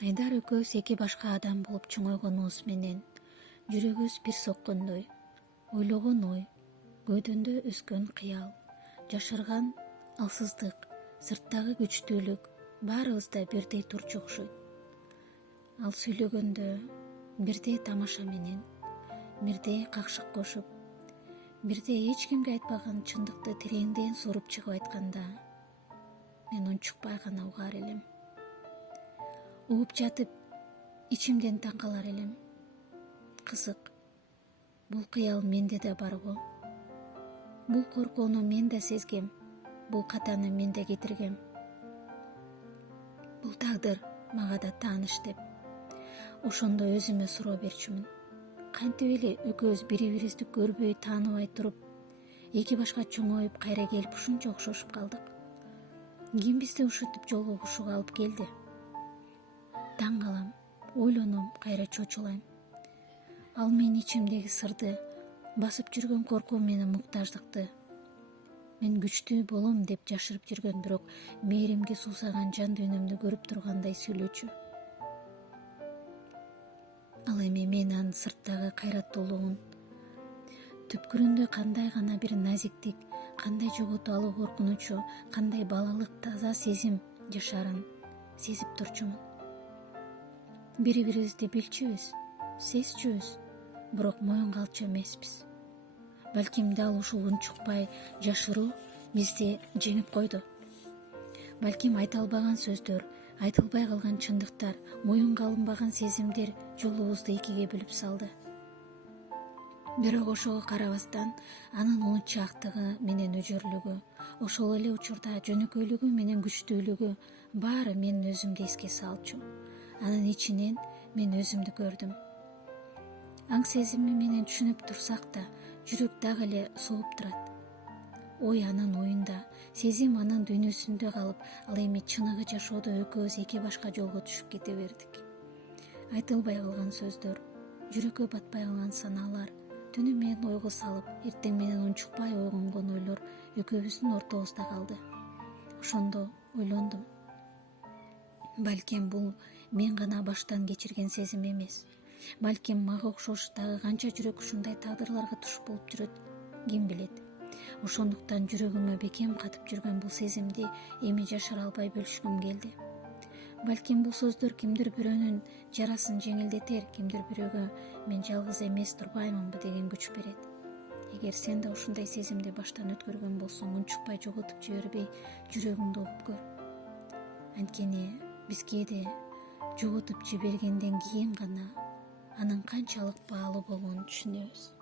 Айдар экөөбүз эки башка адам болуп чоңойгонубуз менен жүрөгүбүз бир соккондой, ойлогон ой, көөдөндө өскөн кыял, жашырган алсыздык, сырттагы күчтүүлүк баарыбызда бирдей турчу окшойт. Ал сүйлөгөндө бирдей тамаша менен, бирдей какшык кошуп, бирдей эч кимге айтпаган чындыкты тереңден соруп чыгып айтканда, мен унчукпай гана угаар элем. Угуп жатып, ичимден таң калар элем. Кызык, бул кыял менде да барго? Бул коркууну мен да сезгем, бул катаны мен да кетиргем. Бул тагдыр мага да тааныш деп. Ошондо өзүмө суроо берчүмүн. Кантип эле экөөбүз бири-бирибизди көрбөй, тааныбай туруп, эки башка чоңоюп кайра келип ушунча окшошуп калдык? Ким бизди ушинтип жолугушууга алып келди? Таң калам, ойлоном, кайра чочулайм. Ал менин ичимдеги сырды, басып жүргөн коркуу менен муктаждыкты, мен күчтүү болом деп жашырып жүргөн, бирок мээримге суусаган жан дүйнөмдү көрүп тургандай сүйлөчү. Ал эми мен анын сырттагы кайраттуулугун, түпкүрүндө кандай гана бир назиктик, кандай жоготуп алуу коркунучу, кандай балалык таза сезим жашаарын сезип турчумун. Бири-бирибизди билчүбүз, сезчүбүз, бирок моюнга алчу эмеспиз. Балким дал ушул унчукпай жашыруу бизди жеңип койду. Балким айта албаган сөздөр, айтылбай калган чындыктар, моюнга алынбаган сезимдер жолубузду экиге бөлүп салды. Бирок ошого карабастан, анын умутчаактыгы менен өжөрлүгү, ошол эле учурда жөнөкөйлүгү менен күчтүүлүгү баары менин өзүмдү эске салчу. Анын ичинен мен өзүмдү көрдүм. Аң сезими менен түшүнүп турсак да, жүрөк дагы эле сооп турат. Ой анын оюнда, сезим анын дүйнөсүндө калып, ал эми чыныгы жашоодо экөөбүз эки башка жолго түшүп кете бердик. Айтылбай калган сөздөр, жүрөккө батпай калган санаалар, түнү менен ойго салып, эртең менен унчукпай ойгонгон ойлор экөөбүздүн ортобузда калды. Ошондо ойлондум. Балким бул мен гана баштан кечирген сезим эмес. Балким мага окшош дагы канча жүрөк ушундай тагдырларга туш болуп жүрөт, ким билет. Ошондуктан жүрөгүмө бекем катып жүргөн бул сезимди эми жашыра албай бөлүшкүм келди. Балким бул сөздөр кимдир бирөөнүн жарасын жеңилдетер, кимдир бирөөгө мен жалгыз эмес турбаймынбы деген күч берет. Эгер сен да ушундай сезимди баштан өткөргөн болсоң, унчукпай жоготуп жибербей, жүрөгүңдү угуп көр. Анткени биз кээде жоготуп жибергенден кийин гана анын канчалык баалуу болгонун түшүнөбүз.